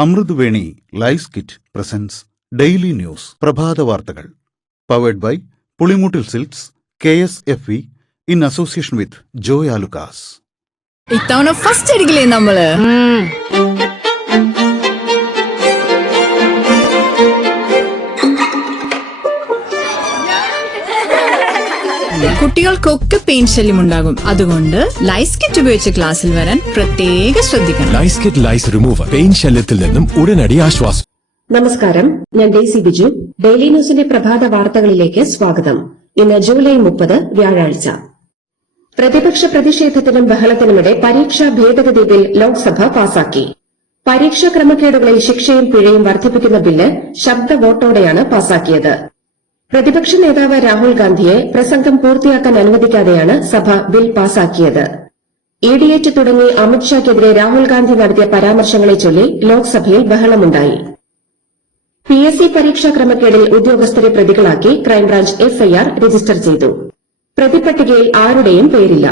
Amruthaveni lice kit presents daily news പ്രഭാത വാർത്തകൾ powered by Pulimoottil silks KSFE in association with Joy Alukkas. ഇത്തവണ first അടിക്കില്ലേ നമ്മള്? കുട്ടികൾക്കൊക്കെ പെയിൻ ശല്യം ഉണ്ടാകും. അതുകൊണ്ട് ലൈസ് കിറ്റ് ഉപയോഗിച്ച് ക്ലാസ്സിൽ വരാൻ പ്രത്യേകം ശ്രദ്ധിക്കണം. ലൈസ് കിറ്റ് ലൈസ് റിമൂവർ പെയിൻ ശല്യത്തിൽ നിന്നും ഉടനടി ആശ്വാസം. നമസ്കാരം, ഞാൻ ഡെയ്സി ബിജു. ഡെയിലി ന്യൂസിന്റെ പ്രഭാത വാർത്തകളിലേക്ക് സ്വാഗതം. ഇന്ന് ജൂലൈ 30 വ്യാഴാഴ്ച. പ്രതിപക്ഷ പ്രതിഷേധത്തിനും ബഹളത്തിനുമിടെ പരീക്ഷാ ഭേദഗതി ബിൽ ലോക്സഭ പാസാക്കി. പരീക്ഷാ ക്രമക്കേടുകളിൽ ശിക്ഷയും പിഴയും വർദ്ധിപ്പിക്കുന്ന ബില്ല് ശബ്ദ വോട്ടോടെയാണ് പാസാക്കിയത്. പ്രതിപക്ഷ നേതാവ് രാഹുൽ ഗാന്ധിയെ പ്രസംഗം പൂർത്തിയാക്കാൻ അനുവദിക്കാതെയാണ് സഭ ബിൽ പാസാക്കിയത്. ഇഡിഎറ്റ് തുടങ്ങി അമിത്ഷായ്ക്കെതിരെ രാഹുൽ ഗാന്ധി നടത്തിയ പരാമർശങ്ങളെ ചൊല്ലി ലോക്സഭയിൽ ബഹളമുണ്ടായി. PSC പരീക്ഷാ ക്രമക്കേടിൽ ഉദ്യോഗസ്ഥരെ പ്രതികളാക്കി ക്രൈംബ്രാഞ്ച് FIR രജിസ്റ്റർ ചെയ്തു. പ്രതിപട്ടികയിൽ ആരുടെയും പേരില്ല.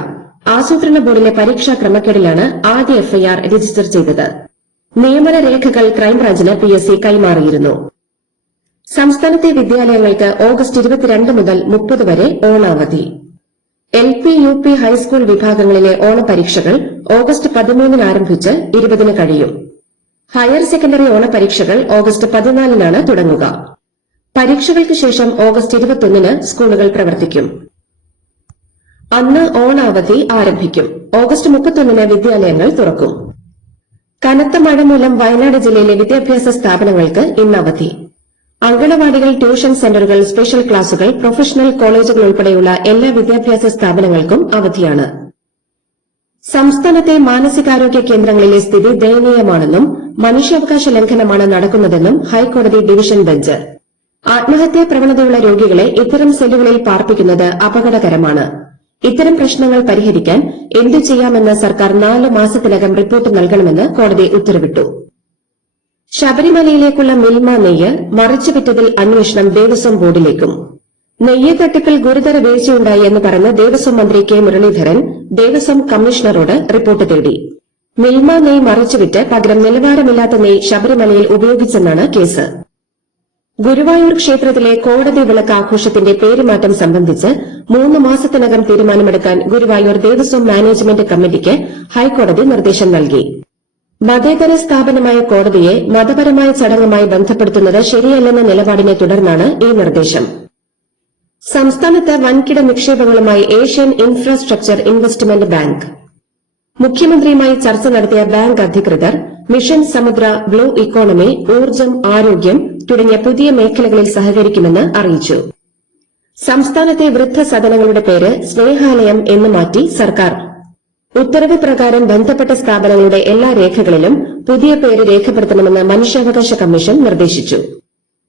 ആസൂത്രണ ബോർഡിലെ പരീക്ഷാ ക്രമക്കേടിലാണ് ആദ്യ FIR രജിസ്റ്റർ ചെയ്തത്. നിയമന രേഖകൾ ക്രൈംബ്രാഞ്ചിന് PSC കൈമാറിയിരുന്നു. സംസ്ഥാനത്തെ വിദ്യാലയങ്ങൾക്ക് ഓഗസ്റ്റ് 22 മുതൽ 30 വരെ ഓണാവധി. LP, UP, ഹൈസ്കൂൾ വിഭാഗങ്ങളിലെ ഓണപരീക്ഷകൾ ഓഗസ്റ്റ് 13 ആരംഭിച്ച് 20 കഴിയും. ഹയർ സെക്കൻഡറി ഓണപരീക്ഷകൾ ഓഗസ്റ്റ് 14 തുടങ്ങുക. പരീക്ഷകൾക്ക് ശേഷം ഓഗസ്റ്റ് 21 സ്കൂളുകൾ പ്രവർത്തിക്കും. അന്ന് ഓണാവധി ആരംഭിക്കും. ഓഗസ്റ്റ് 31 വിദ്യാലയങ്ങൾ തുറക്കും. കനത്ത മഴ മൂലം വയനാട് ജില്ലയിലെ വിദ്യാഭ്യാസ സ്ഥാപനങ്ങൾക്ക് ഇന്ന് അവധി. അങ്കണവാടികൾ, ട്യൂഷൻ സെന്ററുകൾ, സ്പെഷ്യൽ ക്ലാസുകൾ, പ്രൊഫഷണൽ കോളേജുകൾ ഉൾപ്പെടെയുള്ള എല്ലാ വിദ്യാഭ്യാസ സ്ഥാപനങ്ങൾക്കും അവധിയാണ്. സംസ്ഥാനത്തെ മാനസികാരോഗ്യ കേന്ദ്രങ്ങളിലെ സ്ഥിതി ദയനീയമാണെന്നും മനുഷ്യാവകാശ ലംഘനമാണ് നടക്കുന്നതെന്നും ഹൈക്കോടതി ഡിവിഷൻ ബെഞ്ച്. ആത്മഹത്യാ പ്രവണതയുള്ള രോഗികളെ ഇത്തരം സെല്ലുകളിൽ പാർപ്പിക്കുന്നത് അപകടകരമാണ്. ഇത്തരം പ്രശ്നങ്ങൾ പരിഹരിക്കാൻ എന്തു ചെയ്യാമെന്ന് സർക്കാർ 4 മാസത്തിനകം റിപ്പോർട്ട് നൽകണമെന്ന് കോടതി ഉത്തരവിട്ടു. ശബരിമലയിലേക്കുള്ള മിൽമ നെയ്യ് മറിച്ചുവിറ്റതിൽ അന്വേഷണം ദേവസ്വം ബോർഡിലേക്കും. നെയ്യ് തട്ടിപ്പിൽ ഗുരുതര വീഴ്ചയുണ്ടായി എന്ന് പറഞ്ഞ് ദേവസ്വം മന്ത്രി K മുരളീധരൻ ദേവസ്വം കമ്മീഷണറോട് റിപ്പോർട്ട് തേടി. മിൽമ നെയ്യ് മറിച്ചുവിറ്റ് പകരം നിലവാരമില്ലാത്ത നെയ്യ് ശബരിമലയിൽ ഉപയോഗിച്ചെന്നാണ് കേസ്. ഗുരുവായൂർ ക്ഷേത്രത്തിലെ കോടതി വിളക്ക് ആഘോഷത്തിന്റെ പേരുമാറ്റം സംബന്ധിച്ച് 3 മാസത്തിനകം തീരുമാനമെടുക്കാൻ ഗുരുവായൂർ ദേവസ്വം മാനേജ്മെന്റ് കമ്മിറ്റിക്ക് ഹൈക്കോടതി നിർദ്ദേശം നൽകി. മതേതര സ്ഥാപനമായ കോടതിയെ മതപരമായ ചടങ്ങുമായി ബന്ധപ്പെടുത്തുന്നത് ശരിയല്ലെന്ന നിലപാടിനെ തുടർന്നാണ് ഈ നിർദ്ദേശം. സംസ്ഥാനത്ത് വൻകിട നിക്ഷേപങ്ങളുമായി ഏഷ്യൻ ഇൻഫ്രാസ്ട്രക്ചർ ഇൻവെസ്റ്റ്മെന്റ് ബാങ്ക്. മുഖ്യമന്ത്രിയുമായി ചർച്ച നടത്തിയ ബാങ്ക് അധികൃതർ മിഷൻ സമുദ്ര, ബ്ലൂ ഇക്കോണമി, ഊർജ്ജം, ആരോഗ്യം തുടങ്ങിയ പുതിയ മേഖലകളിൽ സഹകരിക്കുമെന്ന് അറിയിച്ചു. സംസ്ഥാനത്തെ വൃദ്ധസദനങ്ങളുടെ പേര് സ്നേഹാലയം എന്ന് മാറ്റി സർക്കാർ. ഉത്തരവ് പ്രകാരം ബന്ധപ്പെട്ട സ്ഥാപനങ്ങളുടെ എല്ലാ രേഖകളിലും പുതിയ പേര് രേഖപ്പെടുത്തണമെന്ന് മനുഷ്യാവകാശ കമ്മീഷൻ നിർദ്ദേശിച്ചു.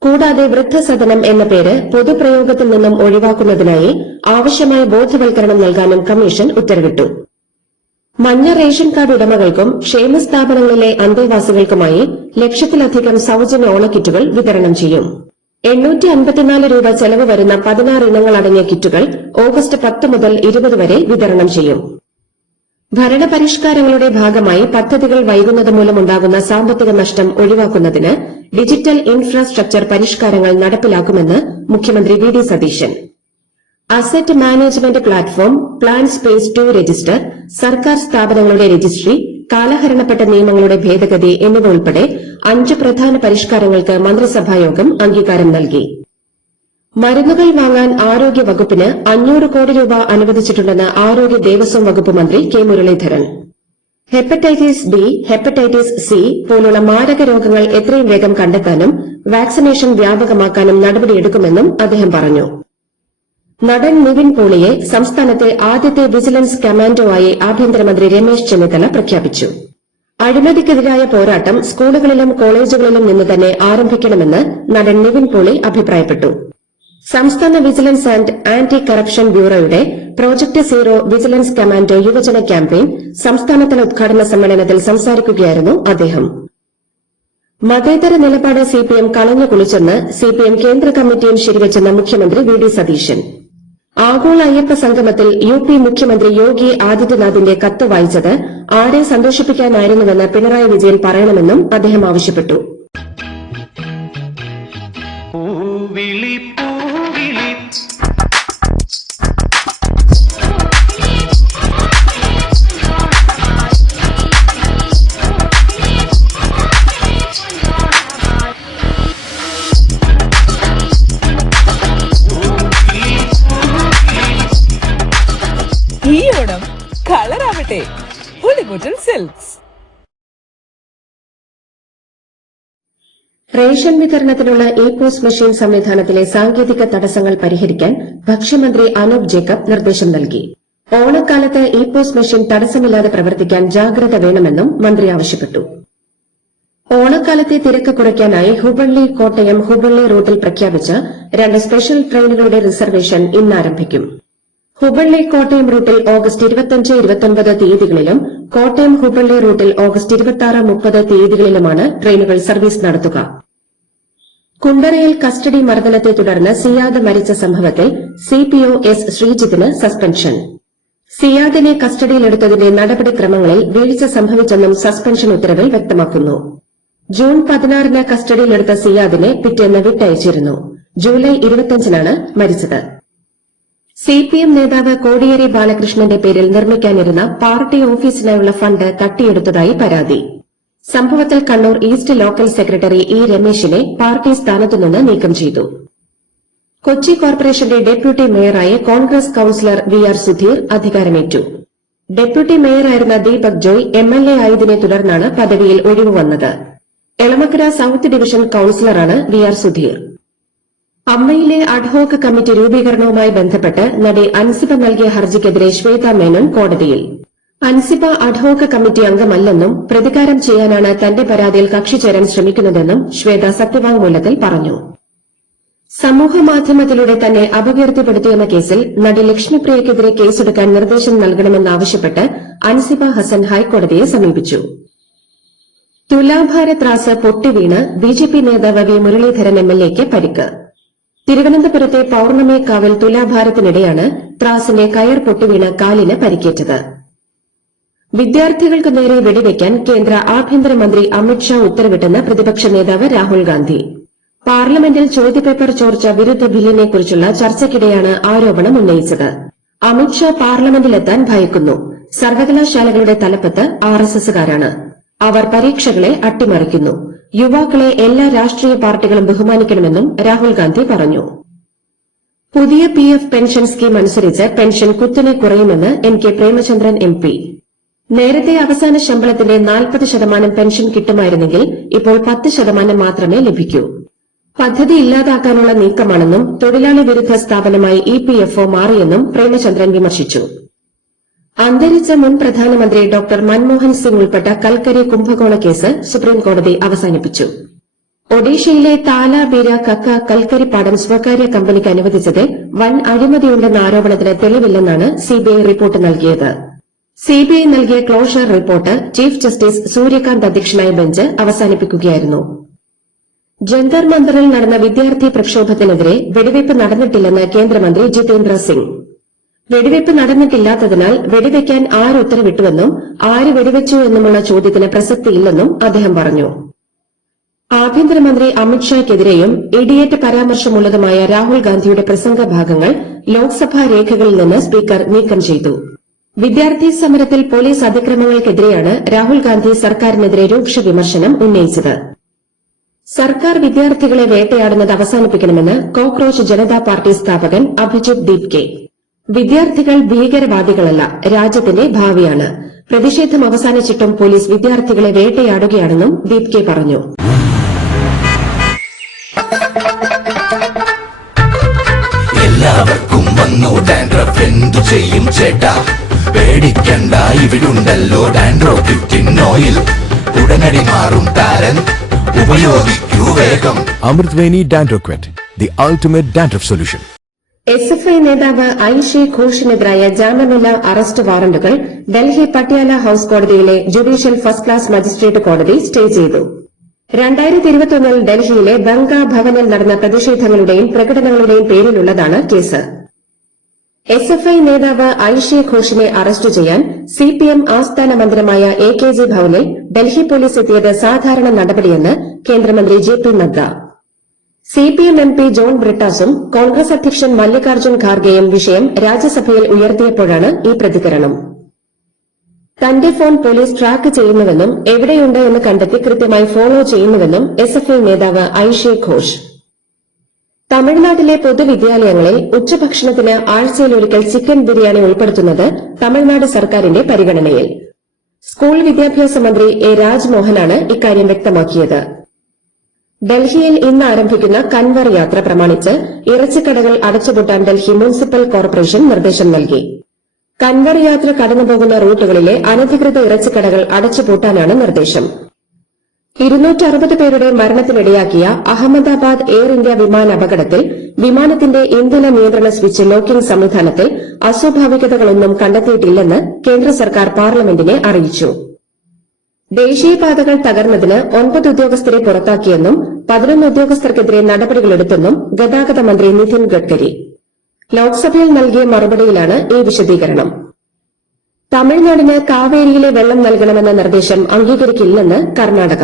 കൂടാതെ വൃദ്ധസദനം എന്ന പേര് പൊതുപ്രയോഗത്തിൽ നിന്നും ഒഴിവാക്കുന്നതിനായി ആവശ്യമായ ബോധവൽക്കരണം നൽകാനും കമ്മീഷൻ ഉത്തരവിട്ടു. മഞ്ഞ റേഷൻ കാർഡ് ഉടമകൾക്കും ക്ഷേമസ്ഥാപനങ്ങളിലെ അന്തേവാസികൾക്കുമായി ലക്ഷത്തിലധികം സൌജന്യ ഓണക്കിറ്റുകൾ വിതരണം ചെയ്യും. 854 രൂപ ചെലവ് വരുന്ന 16 ഇനങ്ങൾ അടങ്ങിയ കിറ്റുകൾ ഓഗസ്റ്റ് 10 മുതൽ 20 വരെ വിതരണം ചെയ്യും. ഭരണപരിഷ്കാരങ്ങളുടെ ഭാഗമായി പദ്ധതികൾ വൈകുന്നത് മൂലമുണ്ടാകുന്ന സാമ്പത്തിക നഷ്ടം ഒഴിവാക്കുന്നതിന് ഡിജിറ്റൽ ഇൻഫ്രാസ്ട്രക്ചർ പരിഷ്കാരങ്ങൾ നടപ്പിലാക്കുമെന്ന് മുഖ്യമന്ത്രി VD Satheesan. Asset management platform, plan space 2 register, സർക്കാർ സ്ഥാപനങ്ങളുടെ രജിസ്ട്രി, കാലഹരണപ്പെട്ട നിയമങ്ങളുടെ ഭേദഗതി എന്നിവ ഉൾപ്പെടെ 5 പ്രധാന പരിഷ്കാരങ്ങൾക്ക് മന്ത്രിസഭായോഗം അംഗീകാരം നൽകി. മരുന്നുകൾ വാങ്ങാൻ ആരോഗ്യ വകുപ്പിന് 500 കോടി രൂപ അനുവദിച്ചിട്ടുണ്ടെന്ന് ആരോഗ്യ ദേവസ്വം വകുപ്പ് മന്ത്രി K Muraleedharan. Hepatitis B, hepatitis C പോലുള്ള മാരക രോഗങ്ങൾ എത്രയും വേഗം കണ്ടെത്താനും വാക്സിനേഷൻ വ്യാപകമാക്കാനും നടപടിയെടുക്കുമെന്നും അദ്ദേഹം പറഞ്ഞു. നടൻ നിവിൻ പോളിയെ സംസ്ഥാനത്തെ ആദ്യത്തെ വിജിലൻസ് കമാൻഡോ ആയി ആഭ്യന്തരമന്ത്രി രമേശ് ചെന്നിത്തല പ്രഖ്യാപിച്ചു. അഴിമതിക്കെതിരായ പോരാട്ടം സ്കൂളുകളിലും കോളേജുകളിലും നിന്ന് തന്നെ ആരംഭിക്കണമെന്ന് നടൻ നിവിൻ പോളി അഭിപ്രായപ്പെട്ടു. സംസ്ഥാന വിജിലൻസ് ആൻഡ് ആന്റി കറപ്ഷൻ ബ്യൂറോയുടെ പ്രോജക്ട് സീറോ വിജിലൻസ് കമാൻഡോ യുവജന ക്യാമ്പയിൻ സംസ്ഥാനതല ഉദ്ഘാടന സമ്മേളനത്തിൽ സംസാരിക്കുകയായിരുന്നു അദ്ദേഹം. മതേതര നിലപാട് CPM കളഞ്ഞു കുളിച്ചെന്ന് CPM കേന്ദ്ര കമ്മിറ്റിയും ശരിവെച്ചെന്ന് മുഖ്യമന്ത്രി VD സതീശൻ. ആഗോള അയ്യപ്പ സംഗമത്തിൽ UP മുഖ്യമന്ത്രി യോഗി ആദിത്യനാഥിന്റെ കത്ത് വായിച്ചത് ആരെ സന്തോഷിപ്പിക്കാനായിരുന്നുവെന്ന് പിണറായി വിജയൻ പറയണമെന്നും അദ്ദേഹം ആവശ്യപ്പെട്ടു. ഈ ഓണം കളറാവട്ടെ പുളിമുട്ടിൽ സിൽക്സ്. റേഷൻ വിതരണത്തിനുള്ള ഇ-പോസ് മെഷീൻ സംവിധാനത്തിലെ സാങ്കേതിക തടസ്സങ്ങൾ പരിഹരിക്കാൻ ഭക്ഷ്യമന്ത്രി അനൂപ് ജേക്കബ് നിർദ്ദേശം നൽകി. ഓണക്കാലത്ത് ഇ-പോസ് മെഷീൻ തടസ്സമില്ലാതെ പ്രവർത്തിക്കാൻ ജാഗ്രത വേണമെന്നും മന്ത്രി ആവശ്യപ്പെട്ടു. ഓണക്കാലത്തെ തിരക്ക് കുറയ്ക്കാനായി ഹുബള്ളി കോട്ടയം ഹുബള്ളി റൂട്ടിൽ പ്രഖ്യാപിച്ച 2 സ്പെഷ്യൽ ട്രെയിനുകളുടെ റിസർവേഷൻ ഇന്ന് ആരംഭിക്കും. ഹുബള്ളി കോട്ടയം റൂട്ടിൽ ഓഗസ്റ്റ് 25, 29 തീയതികളിലും കോട്ടയം ഹുബള്ളി റൂട്ടിൽ ഓഗസ്റ്റ് 26, 30 തീയതികളിലുമാണ് ട്രെയിനുകൾ സർവീസ് നടത്തുക. കുണ്ടറയിൽ കസ്റ്റഡി മർദ്ദനത്തെ തുടർന്ന് സിയാദ് മരിച്ച സംഭവത്തിൽ CPO S ശ്രീജിത്തിന് സസ്പെൻഷൻ. സിയാദിനെ കസ്റ്റഡിയിലെടുത്തതിന്റെ നടപടിക്രമങ്ങളിൽ വീഴ്ച സംഭവിച്ചെന്നും സസ്പെൻഷൻ ഉത്തരവിൽ വ്യക്തമാക്കുന്നു. ജൂൺ 16-ന് കസ്റ്റഡിയിലെടുത്ത സിയാദിനെ പിറ്റേന്ന് വിട്ടയച്ചിരുന്നു. ജൂലൈ 25-നാണ് മരിച്ചത്. CPM നേതാവ് കോടിയേരി ബാലകൃഷ്ണന്റെ പേരിൽ നിർമ്മിക്കാനിരുന്ന പാർട്ടി ഓഫീസിനായുള്ള ഫണ്ട് തട്ടിയെടുത്തതായി പരാതി. സംഭവത്തിൽ Kannur east local secretary E രമേശിനെ പാർട്ടി സ്ഥാനത്തുനിന്ന് നീക്കം ചെയ്തു. കൊച്ചി കോർപ്പറേഷന്റെ ഡെപ്യൂട്ടി മേയറായി കോൺഗ്രസ് കൌൺസിലർ VR സുധീർ അധികാരമേറ്റു. ഡെപ്യൂട്ടി മേയറായിരുന്ന ദീപക് ജോയ് MLA ആയതിനെ തുടർന്നാണ് പദവിയിൽ ഒഴിവ് വന്നത്. എളമക്കര സൌത്ത് ഡിവിഷൻ കൌൺസിലറാണ് VR സുധീർ. അമ്മയിലെ അഡ്ഹോക്ക് കമ്മിറ്റി രൂപീകരണവുമായി ബന്ധപ്പെട്ട് നടി അൻസിബ നൽകിയ ഹർജിക്കെതിരെ ശ്വേത മേനോൻ കോടതിയിൽ. അൻസിബ അഡ്ഹോക്ക് കമ്മിറ്റി അംഗമല്ലെന്നും പ്രതികാരം ചെയ്യാനാണ് തന്റെ പരാതിയിൽ കക്ഷി ചേരാൻ ശ്രമിക്കുന്നതെന്നും ശ്വേത സത്യവാങ്മൂലത്തിൽ പറഞ്ഞു. സമൂഹമാധ്യമത്തിലൂടെ തന്നെ അപകീർത്തിപ്പെടുത്തിയെന്ന കേസിൽ നടി ലക്ഷ്മിപ്രിയയ്ക്കെതിരെ കേസെടുക്കാൻ നിർദ്ദേശം നൽകണമെന്നാവശ്യപ്പെട്ട് അൻസിബ ഹസൻ ഹൈക്കോടതിയെ സമീപിച്ചു. തുലാഭാര ത്രാസ് പൊട്ടിവീണ് BJP നേതാവ് V മുരളീധരൻ MLAയ്ക്ക് പരിക്ക്. തിരുവനന്തപുരത്തെ പൌർണമിക്കാവിൽ തുലാഭാരത്തിനിടെയാണ് ത്രാസിന്റെ കയർ പൊട്ടിവീണ് കാലിന് പരിക്കേറ്റത്. വിദ്യാർത്ഥികൾക്ക് നേരെ വെടിവെക്കാൻ കേന്ദ്ര ആഭ്യന്തരമന്ത്രി അമിത്ഷാ ഉത്തരവിട്ടെന്ന് പ്രതിപക്ഷ നേതാവ് രാഹുൽ ഗാന്ധി. പാർലമെന്റിൽ ചോദ്യപേപ്പർ ചോർച്ച വിരുദ്ധ ബില്ലിനെക്കുറിച്ചുള്ള ചർച്ചയ്ക്കിടെയാണ് ആരോപണം ഉന്നയിച്ചത്. അമിത്ഷാ പാർലമെന്റിലെത്താൻ ഭയക്കുന്നു. സർവകലാശാലകളുടെ തലപ്പത്ത് RSSകാരാണ്. അവർ പരീക്ഷകളെ അട്ടിമറിക്കുന്നു. യുവാക്കളെ എല്ലാ രാഷ്ട്രീയ പാർട്ടികളും ബഹുമാനിക്കണമെന്നും രാഹുൽ ഗാന്ധി പറഞ്ഞു. പുതിയ PF പെൻഷൻ സ്കീം അനുസരിച്ച് പെൻഷൻ കുത്തനെ കുറയുമെന്ന് NK പ്രേമചന്ദ്രൻ MP. നേരത്തെ അവസാന ശമ്പളത്തിന്റെ 40% പെൻഷൻ കിട്ടുമായിരുന്നെങ്കിൽ ഇപ്പോൾ 10% മാത്രമേ ലഭിക്കൂ. പദ്ധതി ഇല്ലാതാക്കാനുള്ള നീക്കമാണെന്നും തൊഴിലാളി വിരുദ്ധ സ്ഥാപനമായി EPFO മാറിയെന്നും പ്രേമചന്ദ്രൻ വിമർശിച്ചു. അന്തരിച്ച മുൻ പ്രധാനമന്ത്രി ഡോക്ടർ മൻമോഹൻ സിംഗ് ഉൾപ്പെട്ട കൽക്കരി കുംഭകോണ കേസ് സുപ്രീംകോടതി അവസാനിപ്പിച്ചു. ഒഡീഷയിലെ താലാബീര കക്ക കൽക്കരിപ്പാടം സ്വകാര്യ കമ്പനിക്ക് അനുവദിച്ചതിൽ വൻ അഴിമതിയുണ്ടെന്ന ആരോപണത്തിന് തെളിവില്ലെന്നാണ് CBI റിപ്പോർട്ട് നൽകിയത്. CBI നൽകിയ closure report chief justice Suryakant അധ്യക്ഷനായ ബെഞ്ച് അവസാനിപ്പിക്കുകയായിരുന്നു. ജന്തർ മന്ദറിൽ നടന്ന വിദ്യാർത്ഥി പ്രക്ഷോഭത്തിനെതിരെ വെടിവയ്പ് നടന്നിട്ടില്ലെന്ന് കേന്ദ്രമന്ത്രി ജിതേന്ദ്ര സിംഗ്. വെടിവയ്പ് നടന്നിട്ടില്ലാത്തതിനാൽ വെടിവയ്ക്കാൻ ആര് ഉത്തരവിട്ടുവെന്നും ആര് വെടിവെച്ചു എന്നുമുള്ള ചോദ്യത്തിന് പ്രസക്തിയില്ലെന്നും അദ്ദേഹം പറഞ്ഞു. ആഭ്യന്തരമന്ത്രി അമിത്ഷായ്ക്കെതിരെയും ഇഡിയറ്റ് പരാമർശമുള്ളതുമായ രാഹുൽ ഗാന്ധിയുടെ പ്രസംഗ ഭാഗങ്ങൾ ലോക്സഭാ രേഖകളിൽ നിന്ന് സ്പീക്കർ നീക്കം ചെയ്തു. വിദ്യാർത്ഥി സമരത്തിൽ പോലീസ് അതിക്രമങ്ങൾക്കെതിരെയാണ് രാഹുൽ ഗാന്ധി സർക്കാരിനെതിരെ രൂക്ഷ വിമർശനം ഉന്നയിച്ചത്. സർക്കാർ വിദ്യാർത്ഥികളെ വേട്ടയാടുന്നത് അവസാനിപ്പിക്കണമെന്ന് കോക്രോച്ച് ജനതാ പാർട്ടി സ്ഥാപകൻ അഭിജിത് ദീപ്കെ. വിദ്യാർത്ഥികൾ ഭീകരവാദികളല്ല, രാജ്യത്തിന്റെ ഭാവിയാണ്. പ്രതിഷേധം അവസാനിച്ചിട്ടും പോലീസ് വിദ്യാർത്ഥികളെ വേട്ടയാടുകയാണെന്നും ദീപ്കെ പറഞ്ഞു. എല്ലാവർക്കും വന്നു ഡാൻഡ്രഫ് എന്തു ചെയ്യും ചേട്ടാ, പേടിക്കണ്ട ഇവിടുണ്ടല്ലോ ഡാൻഡ്രോഫിൻ ഓയിൽ, ഉടനടി മാറും താരൻ, ഉപയോഗിക്കൂ വേഗം. അമൃത്വേനി ഡാൻഡ്രോക്വെറ്റ്, the ultimate dandruff solution. SFI നേതാവ് ഐഷി ഘോഷിനെതിരായ ജാമ്യമില്ലാ അറസ്റ്റ് വാറന്റുകൾ ഡൽഹി പട്യാല ഹൌസ് കോടതിയിലെ ജുഡീഷ്യൽ ഫസ്റ്റ് ക്ലാസ് മജിസ്ട്രേറ്റ് കോടതി സ്റ്റേ ചെയ്തു. 2021 ഡൽഹിയിലെ ദംഗ ഭവനിൽ നടന്ന പ്രതിഷേധങ്ങളുടെയും പ്രകടനങ്ങളുടെയും പേരിലുള്ളതാണ് കേസ്. SFI നേതാവ് ഐഷെ ഘോഷിനെ അറസ്റ്റ് ചെയ്യാൻ CPM ആസ്ഥാന മന്ദിരമായ AKG ഭവനിൽ ഡൽഹി പോലീസ് എത്തിയത് സാധാരണ നടപടിയെന്ന് കേന്ദ്രമന്ത്രി JP Nadda. CPM MP John ബ്രിട്ടാസും കോൺഗ്രസ് അധ്യക്ഷൻ മല്ലികാർജ്ജുൻ ഖാർഗെയും വിഷയം രാജ്യസഭയിൽ ഉയർത്തിയപ്പോഴാണ് ഈ പ്രതികരണം. തന്റെ ഫോൺ പോലീസ് ട്രാക്ക് ചെയ്യുന്നുവെന്നും എവിടെയുണ്ട് എന്ന് കണ്ടെത്തി കൃത്യമായി ഫോളോ ചെയ്യുന്നുവെന്നും SFI നേതാവ് ഐഷെ ഘോഷ്. തമിഴ്നാട്ടിലെ പൊതുവിദ്യാലയങ്ങളിൽ ഉച്ചഭക്ഷണത്തിന് ആഴ്ചയിലൊരിക്കൽ ചിക്കൻ ബിരിയാണി ഉൾപ്പെടുത്തുന്നത് തമിഴ്നാട് സർക്കാരിന്റെ പരിഗണനയിൽ. സ്കൂൾ വിദ്യാഭ്യാസ മന്ത്രി A. രാജ്മോഹനാണ് ഇക്കാര്യം വ്യക്തമാക്കിയത്. ഡൽഹിയിൽ ഇന്ന് ആരംഭിക്കുന്ന കൻവർ യാത്ര പ്രമാണിച്ച് ഇറച്ചിക്കടകൾ അടച്ചുപൂട്ടാൻ ഡൽഹി മുനിസിപ്പൽ കോർപ്പറേഷൻ നിർദ്ദേശം നൽകി. കൻവർ യാത്ര കടന്നുപോകുന്ന റൂട്ടുകളിലെ അനധികൃത ഇറച്ചിക്കടകൾ അടച്ചുപൂട്ടാനാണ് നിർദ്ദേശം. 260 പേരുടെ മരണത്തിനിടയാക്കിയ അഹമ്മദാബാദ് എയർ ഇന്ത്യ വിമാനാപകടത്തിൽ വിമാനത്തിന്റെ ഇന്ധന നിയന്ത്രണ സ്വിച്ച് ലോക്കിംഗ് സംവിധാനത്തിൽ അസ്വാഭാവികതകളൊന്നും കണ്ടെത്തിയിട്ടില്ലെന്ന് കേന്ദ്ര സർക്കാർ പാർലമെന്റിനെ അറിയിച്ചു. ദേശീയപാതകൾ തകർന്നതിന് 9 ഉദ്യോഗസ്ഥരെ പുറത്താക്കിയെന്നും 11 ഉദ്യോഗസ്ഥർക്കെതിരെ നടപടികളെടുത്തെന്നും ഗതാഗത മന്ത്രി നിതിൻ ഗഡ്കരി. ലോക്സഭയിൽ നൽകിയ മറുപടിയിലാണ് ഈ വിശദീകരണം. തമിഴ്നാടിന് കാവേരിയിലെ വെള്ളം നൽകണമെന്ന നിർദ്ദേശം അംഗീകരിക്കില്ലെന്ന് കർണാടക.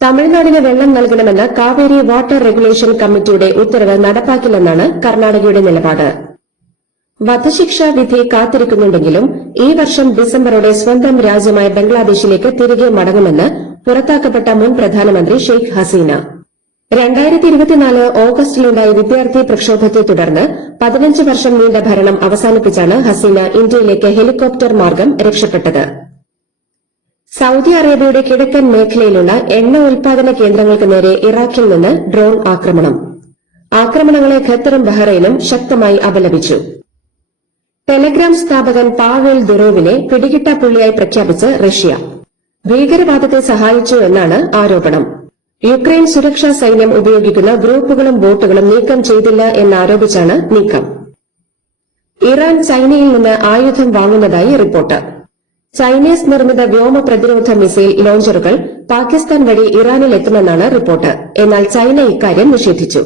തമിഴ്നാടിന് വെള്ളം നൽകണമെന്ന കാവേരി വാട്ടർ റെഗുലേഷൻ കമ്മിറ്റിയുടെ ഉത്തരവ് നടപ്പാക്കില്ലെന്നാണ് കർണാടകയുടെ നിലപാട്. വധശിക്ഷാ വിധി കാത്തിരിക്കുന്നുണ്ടെങ്കിലും ഈ വർഷം ഡിസംബറോടെ സ്വന്തം രാജ്യമായ ബംഗ്ലാദേശിലേക്ക് തിരികെ മടങ്ങുമെന്ന് പുറത്താക്കപ്പെട്ട മുൻ പ്രധാനമന്ത്രി ഷെയ്ഖ് ഹസീന. 2024 ഓഗസ്റ്റിലുണ്ടായ വിദ്യാർത്ഥി പ്രക്ഷോഭത്തെ തുടർന്ന് 15 വർഷം നീണ്ട ഭരണം അവസാനിപ്പിച്ചാണ് ഹസീന ഇന്ത്യയിലേക്ക് ഹെലികോപ്റ്റർ മാർഗം രക്ഷപ്പെട്ടത്. സൌദി അറേബ്യയുടെ കിഴക്കൻ മേഖലയിലുള്ള എണ്ണ ഉൽപാദന കേന്ദ്രങ്ങൾക്ക് നേരെ ഇറാഖിൽ നിന്ന് ഡ്രോൺ ആക്രമണം. ആക്രമണങ്ങളെ ഖത്തറും ബഹ്റൈനും ശക്തമായി അപലപിച്ചു. ടെലഗ്രാം സ്ഥാപകൻ പാവേൽ ദുറോവിനെ പിടികിട്ടാപ്പുള്ളിയായി പ്രഖ്യാപിച്ച് റഷ്യ. ഭീകരവാദത്തെ സഹായിച്ചു എന്നാണ് ആരോപണം. യുക്രൈൻ സുരക്ഷാ സൈന്യം ഉപയോഗിക്കുന്ന ഗ്രൂപ്പുകളും ബോട്ടുകളും നീക്കം ചെയ്തില്ല എന്നാരോപിച്ചാണ് നീക്കം. ഇറാൻ ചൈനയിൽ നിന്ന് ആയുധം വാങ്ങുന്നതായി റിപ്പോർട്ട്. ചൈനീസ് നിർമ്മിത വ്യോമ പ്രതിരോധ മിസൈൽ ലോഞ്ചറുകൾ പാകിസ്ഥാൻ വഴി ഇറാനിൽ എത്തുമെന്നാണ് റിപ്പോർട്ട്. എന്നാൽ ചൈന ഇക്കാര്യം നിഷേധിച്ചു.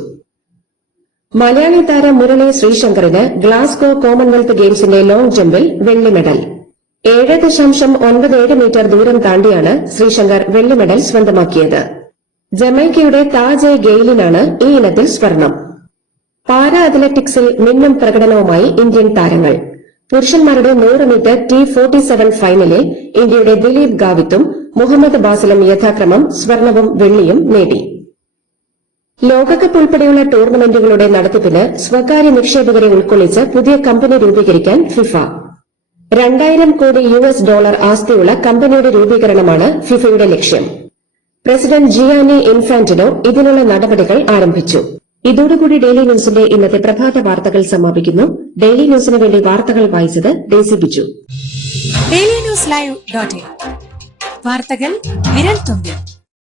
മലയാളി താരം മുരളി ശ്രീശങ്കറിന് ഗ്ലാസ്ഗോ കോമൺവെൽത്ത് ഗെയിംസിന്റെ ലോങ് ജമ്പിൽ വെള്ളി മെഡൽ. 7.97 മീറ്റർ ദൂരം താണ്ടിയാണ് ശ്രീശങ്കർ വെള്ളി മെഡൽ സ്വന്തമാക്കിയത്. ജമൈക്കയുടെ താജ് ഗെയിലിനാണ് ഈ ഇനത്തിൽ സ്വർണം. പാരാ അത്ലറ്റിക്സിൽ മിന്നും പ്രകടനവുമായി ഇന്ത്യൻ താരങ്ങൾ. പുരുഷന്മാരുടെ 100 മീറ്റർ T47 ഫൈനലിൽ ഇന്ത്യയുടെ ദിലീപ് ഗാവിത്തും മുഹമ്മദ് ബാസിലും യഥാക്രമം സ്വർണവും വെള്ളിയും നേടി. ലോകകപ്പ് ഉൾപ്പെടെയുള്ള ടൂർണമെന്റുകളുടെ നടത്തിപ്പിന് സ്വകാര്യ നിക്ഷേപകരെ ഉൾക്കൊള്ളിച്ച് പുതിയ കമ്പനി രൂപീകരിക്കാൻ ഫിഫ. $2000 കോടി ആസ്തിയുള്ള കമ്പനിയുടെ രൂപീകരണമാണ് ഫിഫയുടെ ലക്ഷ്യം. പ്രസിഡന്റ് ജിയാനി ഇൻഫാന്റിനോ ഇതിനുള്ള നടപടികൾ ആരംഭിച്ചു. ഇതോടുകൂടി ഡെയിലി ന്യൂസിന്റെ ഇന്നത്തെ പ്രഭാത വാർത്തകൾ സമാപിക്കുന്നു. ഡെയിലി ന്യൂസിന് വേണ്ടി വാർത്തകൾ വായിച്ചത് Daisy Biju. Daily news live .in വാർത്തകൾ വിരൽ തുമ്പിൽ.